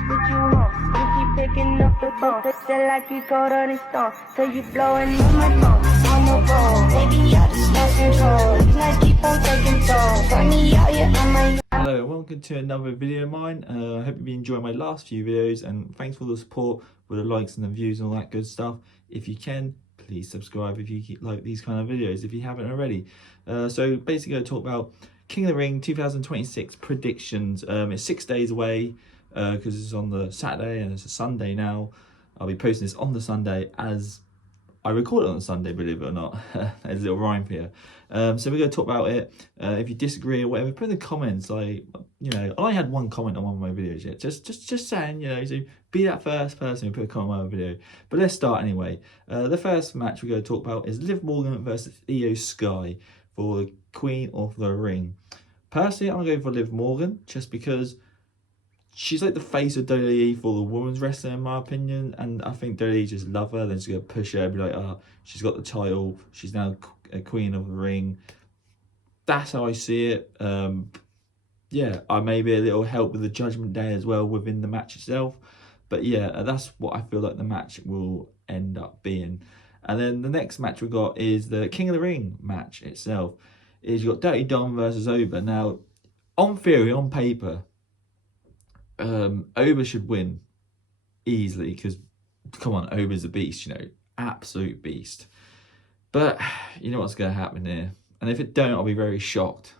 fuck what you want. You keep picking up the phone, just like you go to the store. So you blowing on my phone, on the phone. Baby, I just lost control. These nights keep on taking toll. Find me out here on my. Hello and welcome to another video of mine. I hope you've been enjoying my last few videos, and thanks for the support with the likes and the views and all that good stuff. If you can, please subscribe if you like these kind of videos if you haven't already. So basically I talk about King of the Ring 2026 predictions. It's 6 days away because it's on the Saturday and it's a Sunday now. I'll be posting this on the Sunday as I record it on Sunday, believe it or not. There's a little rhyme for you. So we're going to talk about it. If you disagree or whatever, put in the comments. Like, you know, I only had one comment on one of my videos yet. Just saying, you know, so be that first person who put a comment on my video. But let's start anyway. The first match we're going to talk about is Liv Morgan versus Io Sky for the Queen of the Ring. Personally, I'm going for Liv Morgan just because she's like the face of WWE for the women's wrestling, in my opinion, and I think WWE just love her. They're just gonna push her, be like, oh, she's got the title, she's now a Queen of the Ring. That's how I see it. Yeah, I may be a little help with the Judgment Day as well within the match itself, but yeah, that's what I feel like the match will end up being. And then the next match we got is the King of the Ring match itself. Is you got Dirty Dom versus Oba. Now, on theory, on paper, Oba should win easily because, come on, Oba's a beast, you know, absolute beast. But you know what's going to happen here, and if it don't, I'll be very shocked.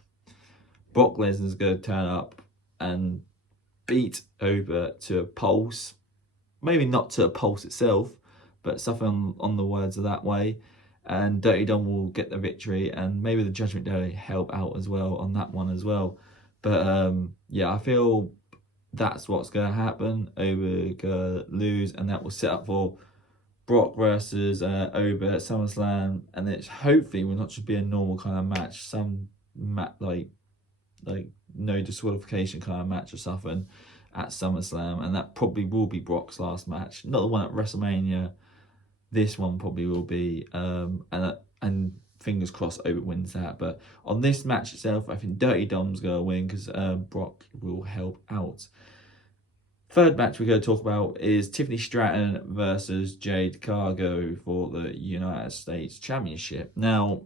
Brock Lesnar's going to turn up and beat Oba to a pulse, maybe not to a pulse itself, but something on the words of that way. And Dirty Dom will get the victory, and maybe the Judgment Day help out as well on that one as well. But yeah, I feel that's what's going to happen. Oba going to lose, and that will set up for Brock versus Oba at SummerSlam, and it hopefully will not just be a normal kind of match, some like no disqualification kind of match or something at SummerSlam, and that probably will be Brock's last match, not the one at WrestleMania. This one probably will be, and fingers crossed Oba wins that. But on this match itself, I think Dirty Dom's going to win because Brock will help out. Third match we're going to talk about is Tiffany Stratton versus Jade Cargill for the United States Championship. Now,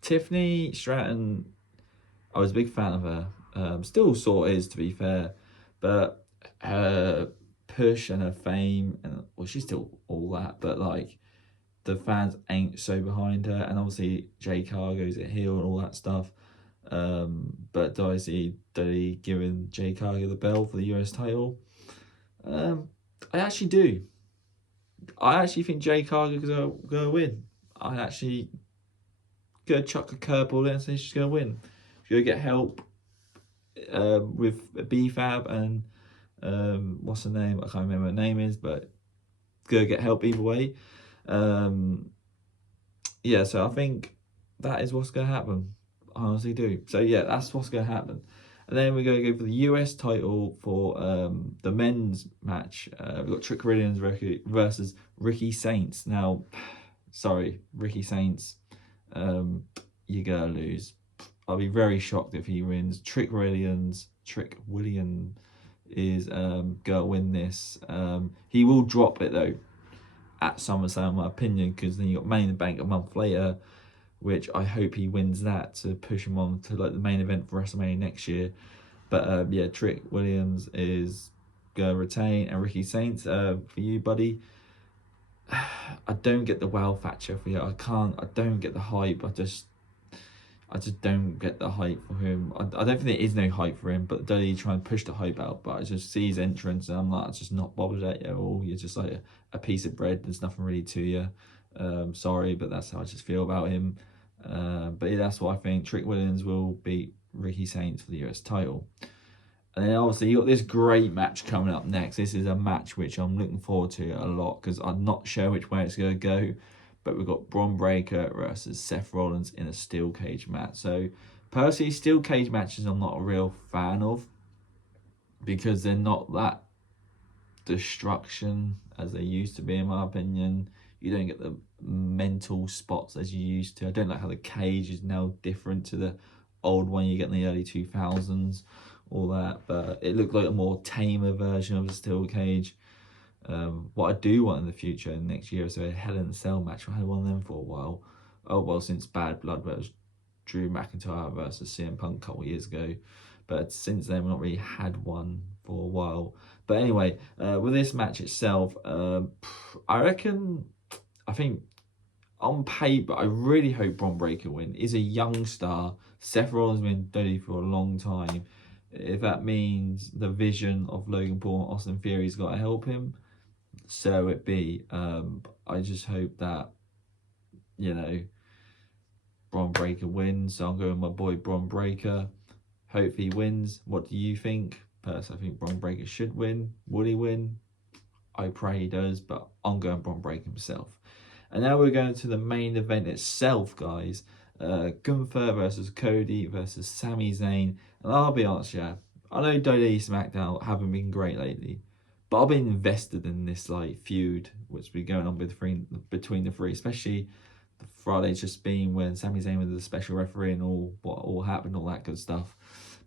Tiffany Stratton, I was a big fan of her. Still sort of is, to be fair. But her push and her fame, and well, she's still all that, but like the fans ain't so behind her, and obviously Jade Cargill's a heel and all that stuff. But do I see Dudley giving Jade Cargill the belt for the US title? I actually do. I actually think Jade Cargill's gonna win. I actually gonna chuck a curveball in and say she's gonna win. She's gonna get help with BFAB and what's her name? I can't remember what her name is, but gonna get help either way. Yeah, so I think that is what's gonna happen. I honestly do. So yeah, that's what's gonna happen. And then we're going to go for the US title for the men's match. We've got Trick Williams versus Ricky Saints. Now, sorry, Ricky Saints, you're going to lose. I'll be very shocked if he wins. Trick Williams is going to win this. He will drop it, though, at SummerSlam, in my opinion, because then you got Money in the Bank a month later, which I hope he wins that to push him on to like the main event for WrestleMania next year. But yeah, Trick Williams is gonna retain, and Ricky Saints, for you, buddy, I don't get the wow factor for you. I don't get the hype. I just don't get the hype for him. I don't think there is no hype for him, but Dudley trying to push the hype out. But I just see his entrance, and I'm like, just not bothered at you at all. You're just like a piece of bread. There's nothing really to you. Sorry, but that's how I just feel about him. But yeah, that's what I think. Trick Williams will beat Ricky Saints for the US title. And then obviously you got this great match coming up next. This is a match which I'm looking forward to a lot because I'm not sure which way it's going to go. But we've got Bron Breakker versus Seth Rollins in a steel cage match. So personally, steel cage matches I'm not a real fan of because they're not that destruction as they used to be, in my opinion. You don't get the mental spots as you used to. I don't like how the cage is now different to the old one you get in the early 2000s all that, but it looked like a more tamer version of a steel cage. What I do want in the future, in the next year or so, a Hell in a Cell match. I had one of them for a while. Oh well, since Bad Blood, where it was Drew McIntyre versus CM Punk a couple of years ago. But since then, we've not really had one for a while. But anyway, with this match itself, I think on paper, I really hope Bron Breakker win. He's a young star. Seth Rollins has been dirty for a long time. If that means the vision of Logan Paul and Austin Theory's got to help him, so it be. I just hope that, you know, Bron Breakker wins. So I'm going with my boy Bron Breakker. Hope he wins. What do you think? Personally, I think Bron Breakker should win. Would he win? I pray he does, but I'm going Bron Breakker himself. And now we're going to the main event itself, guys. Gunther versus Cody versus Sami Zayn. And I'll be honest, yeah, I know WWE SmackDown haven't been great lately, but I've been invested in this like feud which has been going on between the three, especially the Friday's just been when Sami Zayn was the special referee and all what all happened, all that good stuff.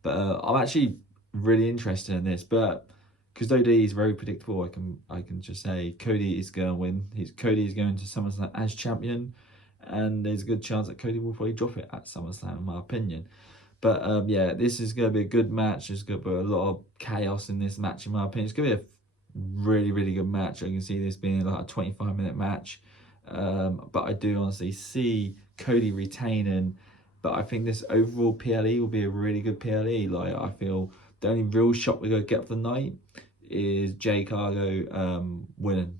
But I'm actually really interested in this, but because WWE is very predictable, I can just say Cody is going to win. Cody is going to SummerSlam as champion, and there's a good chance that Cody will probably drop it at SummerSlam, in my opinion. But yeah, this is going to be a good match. There's going to be a lot of chaos in this match, in my opinion. It's going to be a really, really good match. I can see this being like a 25-minute match. But I do honestly see Cody retaining. But I think this overall PLE will be a really good PLE. Like, I feel the only real shot we're going to get for the night is Jay Cargo winning.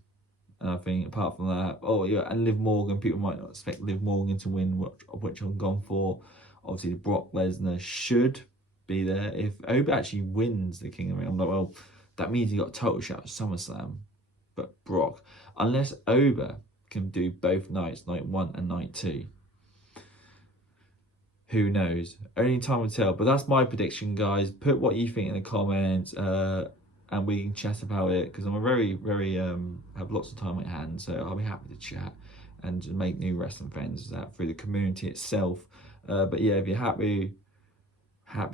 And I think apart from that, oh yeah, and Liv Morgan, people might not expect Liv Morgan to win, which I'm gone for. Obviously, Brock Lesnar should be there. If Oba actually wins the King of the Ring, I'm like, well, that means he got a total shot at SummerSlam. But Brock, unless Oba can do both nights, night 1 and night 2, who knows? Only time will tell. But that's my prediction, guys. Put what you think in the comments, and we can chat about it, because I'm a very have lots of time at hand, so I'll be happy to chat and just make new wrestling friends through the community itself. But yeah, if you're happy. I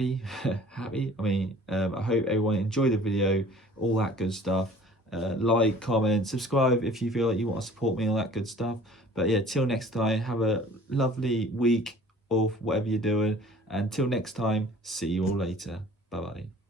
mean, I hope everyone enjoyed the video, all that good stuff. Like, comment, subscribe if you feel like you want to support me, all that good stuff. But yeah, till next time, have a lovely week of whatever you're doing. And till next time, see you all later. Bye bye.